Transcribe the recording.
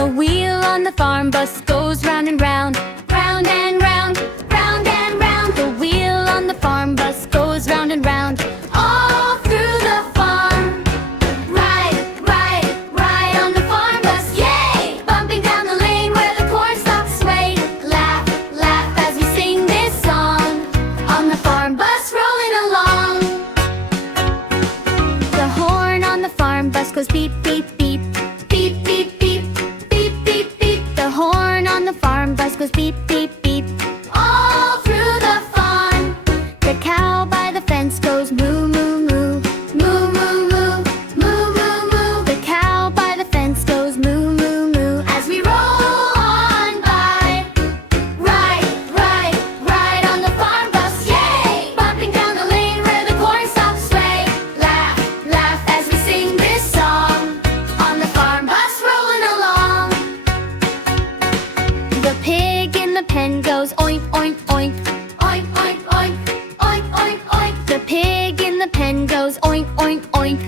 The wheel on the farm bus goes round and round, round and round, round and round. The wheel on the farm bus goes round and round, all through the farm. Ride, ride, ride on the farm bus, yay! Bumping down the lane where the corn stalks sway. Laugh, laugh as we sing this song, on the farm bus rolling along. The horn on the farm bus goes beep, beep, beep, beep, beep, beep, beep, beep, beep. The horn on the farm bus goes beep, beep, beep, all through the farm. The cow by the fence goes moo, moo, moo, moo, moo, moo, moo, moo, moo. The cow by the fence goes moo, moo, moo, as we roll on by. Ride, ride, ride on the farm bus, yay! Bumping down the lane where the corn stalks sway. Laugh, laugh as we sing this song, on the farm bus rolling along. The pig in the pen goes oink, oink, oink, oink, oink, oink, oink, oink, oink. The pig in the pen goes oink, oink, oink,